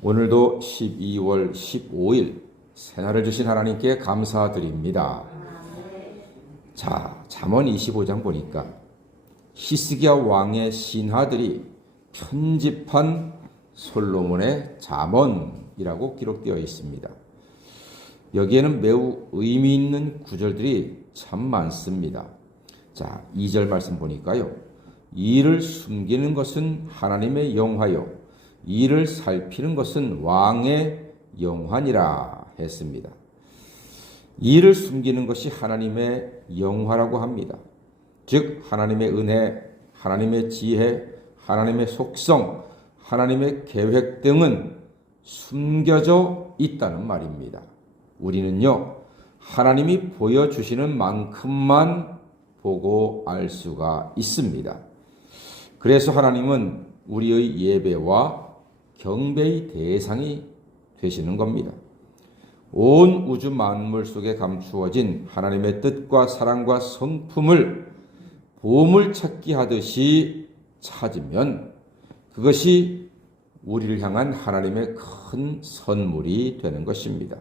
오늘도 12월 15일 새날을 주신 하나님께 감사드립니다. 자, 잠언 25장 보니까 히스기야 왕의 신하들이 편집한 솔로몬의 잠언이라고 기록되어 있습니다. 여기에는 매우 의미 있는 구절들이 참 많습니다. 자, 2절 말씀 보니까요. 이를 숨기는 것은 하나님의 영화요 이를 살피는 것은 왕의 영화니라 했습니다. 이를 숨기는 것이 하나님의 영화라고 합니다. 즉 하나님의 은혜, 하나님의 지혜, 하나님의 속성, 하나님의 계획 등은 숨겨져 있다는 말입니다. 우리는요, 하나님이 보여주시는 만큼만 보고 알 수가 있습니다. 그래서 하나님은 우리의 예배와 경배의 대상이 되시는 겁니다. 온 우주 만물 속에 감추어진 하나님의 뜻과 사랑과 성품을 보물찾기 하듯이 찾으면 그것이 우리를 향한 하나님의 큰 선물이 되는 것입니다.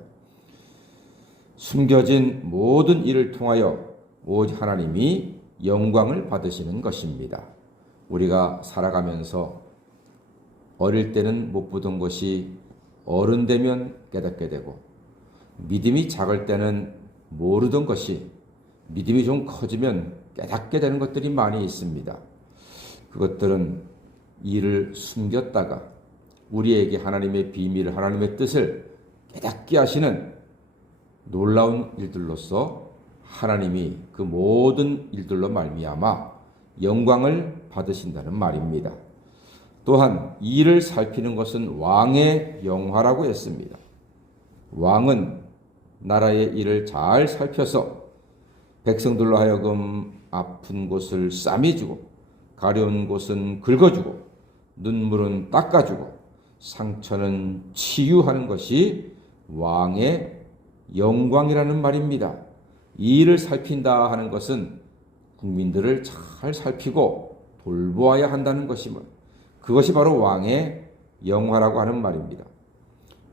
숨겨진 모든 일을 통하여 오직 하나님이 영광을 받으시는 것입니다. 우리가 살아가면서 어릴 때는 못 보던 것이 어른 되면 깨닫게 되고, 믿음이 작을 때는 모르던 것이 믿음이 좀 커지면 깨닫게 되는 것들이 많이 있습니다. 그것들은 이를 숨겼다가 우리에게 하나님의 비밀을, 하나님의 뜻을 깨닫게 하시는 놀라운 일들로서 하나님이 그 모든 일들로 말미암아 영광을 받으신다는 말입니다. 또한 이를 살피는 것은 왕의 영화라고 했습니다. 왕은 나라의 일을 잘 살펴서 백성들로 하여금 아픈 곳을 싸매주고 가려운 곳은 긁어주고 눈물은 닦아주고 상처는 치유하는 것이 왕의 영광이라는 말입니다. 이 일을 살핀다 하는 것은 국민들을 잘 살피고 돌보아야 한다는 것임을, 그것이 바로 왕의 영화라고 하는 말입니다.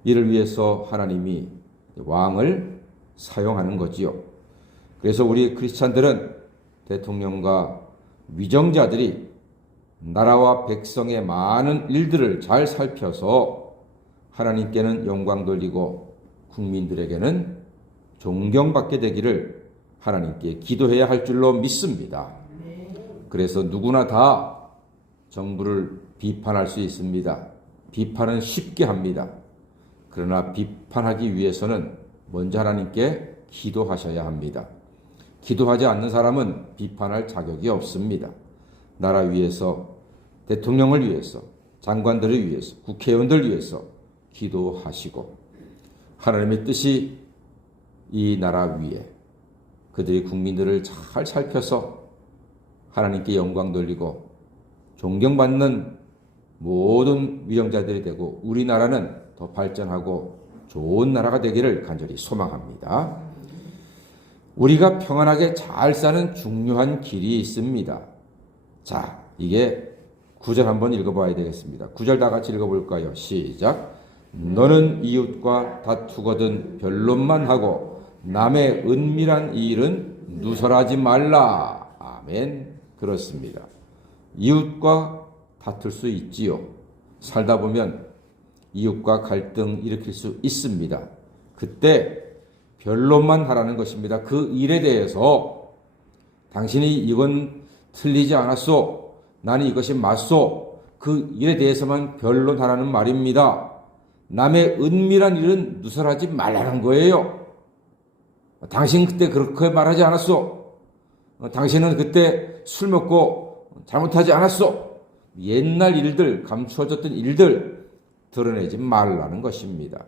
이를 위해서 하나님이 왕을 사용하는 거지요. 그래서 우리 크리스찬들은 대통령과 위정자들이 나라와 백성의 많은 일들을 잘 살펴서 하나님께는 영광 돌리고 국민들에게는 존경받게 되기를 하나님께 기도해야 할 줄로 믿습니다. 그래서 누구나 다 정부를 비판할 수 있습니다. 비판은 쉽게 합니다. 그러나 비판하기 위해서는 먼저 하나님께 기도하셔야 합니다. 기도하지 않는 사람은 비판할 자격이 없습니다. 나라 위해서, 대통령을 위해서, 장관들을 위해서, 국회의원들을 위해서 기도하시고 하나님의 뜻이 이 나라 위에 그들이 국민들을 잘 살펴서 하나님께 영광 돌리고 존경받는 모든 위정자들이 되고 우리나라는 더 발전하고 좋은 나라가 되기를 간절히 소망합니다. 우리가 평안하게 잘 사는 중요한 길이 있습니다. 자, 이게 9절 한번 읽어봐야 되겠습니다. 9절 다 같이 읽어볼까요? 시작. 너는 이웃과 다투거든 변론만 하고 남의 은밀한 일은 누설하지 말라. 아멘. 그렇습니다. 이웃과 다툴 수 있지요. 살다 보면 이웃과 갈등 일으킬 수 있습니다. 그때 변론만 하라는 것입니다. 그 일에 대해서 당신이 이건 틀리지 않았소, 나는 이것이 맞소, 그 일에 대해서만 변론하라는 말입니다. 남의 은밀한 일은 누설하지 말라는 거예요. 당신 그때 그렇게 말하지 않았소, 당신은 그때 술 먹고 잘못하지 않았소, 옛날 일들, 감추어졌던 일들 드러내지 말라는 것입니다.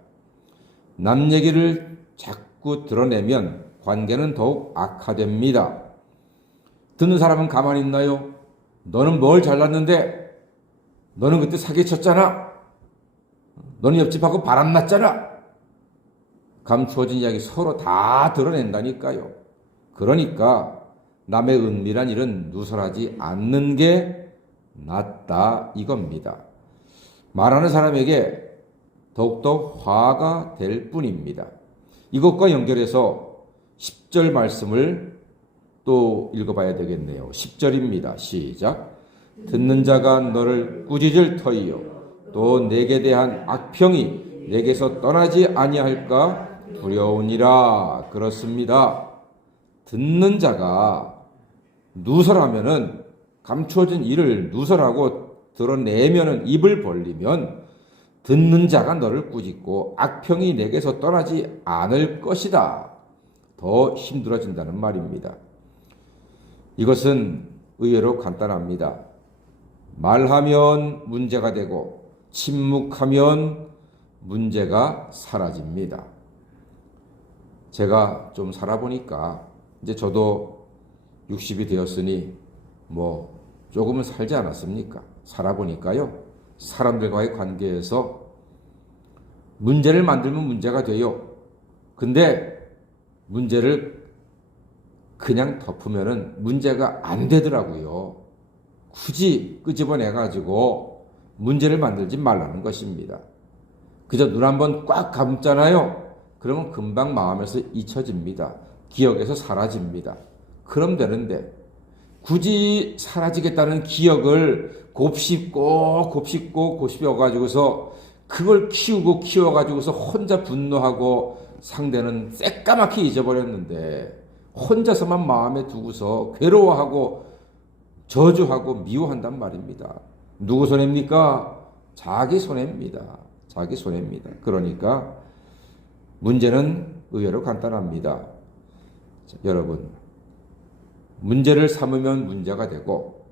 남 얘기를 자꾸 드러내면 관계는 더욱 악화됩니다. 듣는 사람은 가만히 있나요? 너는 뭘 잘났는데? 너는 그때 사기쳤잖아? 너는 옆집하고 바람났잖아? 감추어진 이야기 서로 다 드러낸다니까요. 그러니까 남의 은밀한 일은 누설하지 않는 게 낫다 이겁니다. 말하는 사람에게 더욱더 화가 될 뿐입니다. 이것과 연결해서 10절 말씀을 또 읽어봐야 되겠네요. 10절입니다. 시작. 듣는 자가 너를 꾸짖을 터이요 또 내게 대한 악평이 내게서 떠나지 아니할까 두려우니라. 그렇습니다. 듣는 자가 누설하면은, 감추어진 일을 누설하고 드러내면은, 입을 벌리면 듣는 자가 너를 꾸짖고 악평이 내게서 떠나지 않을 것이다. 더 힘들어진다는 말입니다. 이것은 의외로 간단합니다. 말하면 문제가 되고 침묵하면 문제가 사라집니다. 제가 좀 살아보니까 이제 저도 60이 되었으니 뭐 조금은 살지 않았습니까? 살아보니까요, 사람들과의 관계에서 문제를 만들면 문제가 돼요. 근데 문제를 그냥 덮으면은 문제가 안 되더라고요. 굳이 끄집어내가지고 문제를 만들지 말라는 것입니다. 그저 눈 한번 꽉 감잖아요. 그러면 금방 마음에서 잊혀집니다. 기억에서 사라집니다. 그럼 되는데, 굳이 사라지겠다는 기억을 곱씹어가지고서 그걸 키워가지고서 혼자 분노하고 상대는 새까맣게 잊어버렸는데, 혼자서만 마음에 두고서 괴로워하고 저주하고 미워한단 말입니다. 누구 손해입니까? 자기 손해입니다. 자기 손해입니다. 그러니까 문제는 의외로 간단합니다. 자, 여러분, 문제를 삼으면 문제가 되고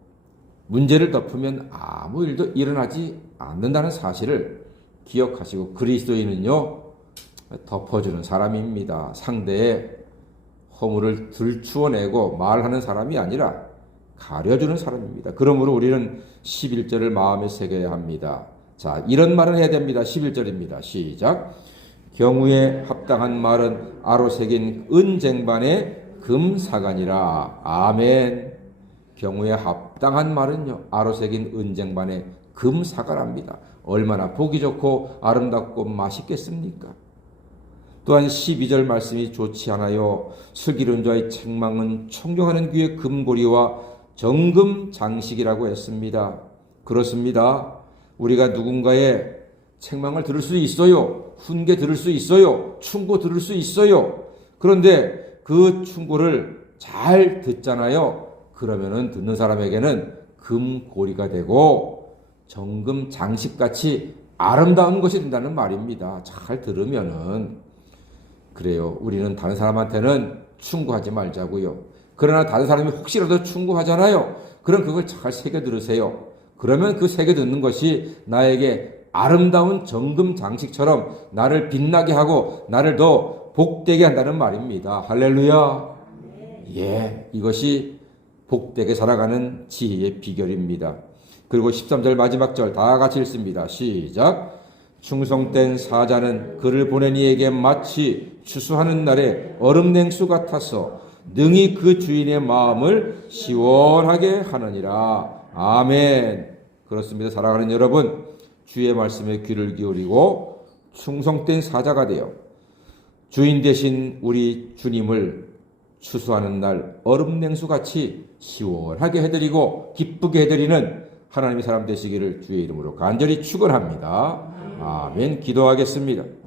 문제를 덮으면 아무 일도 일어나지 않는다는 사실을 기억하시고, 그리스도인은요, 덮어주는 사람입니다. 상대의 허물을 들추어내고 말하는 사람이 아니라 가려주는 사람입니다. 그러므로 우리는 11절을 마음에 새겨야 합니다. 자, 이런 말을 해야 됩니다. 11절입니다. 시작. 경우에 합당한 말은 아로 새긴 은쟁반의 금사관이라. 아멘. 경우에 합당한 말은요, 아로 새긴 은쟁반의 금사관합니다. 얼마나 보기 좋고 아름답고 맛있겠습니까? 또한 12절 말씀이 좋지 않아요. 슬기로운 자의 책망은 존경하는 귀의 금고리와 정금 장식이라고 했습니다. 그렇습니다. 우리가 누군가의 책망을 들을 수 있어요. 훈계 들을 수 있어요. 충고 들을 수 있어요. 그런데 그 충고를 잘 듣잖아요. 그러면은 듣는 사람에게는 금고리가 되고 정금 장식같이 아름다운 것이 된다는 말입니다. 잘 들으면은. 그래요. 우리는 다른 사람한테는 충고하지 말자고요. 그러나 다른 사람이 혹시라도 충고하잖아요. 그럼 그걸 잘 새겨 들으세요. 그러면 그 새겨 듣는 것이 나에게 아름다운 정금 장식처럼 나를 빛나게 하고 나를 더 복되게 한다는 말입니다. 할렐루야. 예, 이것이 복되게 살아가는 지혜의 비결입니다. 그리고 13절 마지막 절 다 같이 읽습니다. 시작. 충성된 사자는 그를 보낸 이에게 마치 추수하는 날에 얼음 냉수 같아서 능히 그 주인의 마음을 시원하게 하느니라. 아멘. 그렇습니다. 사랑하는 여러분, 주의 말씀에 귀를 기울이고 충성된 사자가 되어 주인 되신 우리 주님을 추수하는 날 얼음 냉수같이 시원하게 해드리고 기쁘게 해드리는 하나님의 사람 되시기를 주의 이름으로 간절히 축원합니다. 아멘. 기도하겠습니다.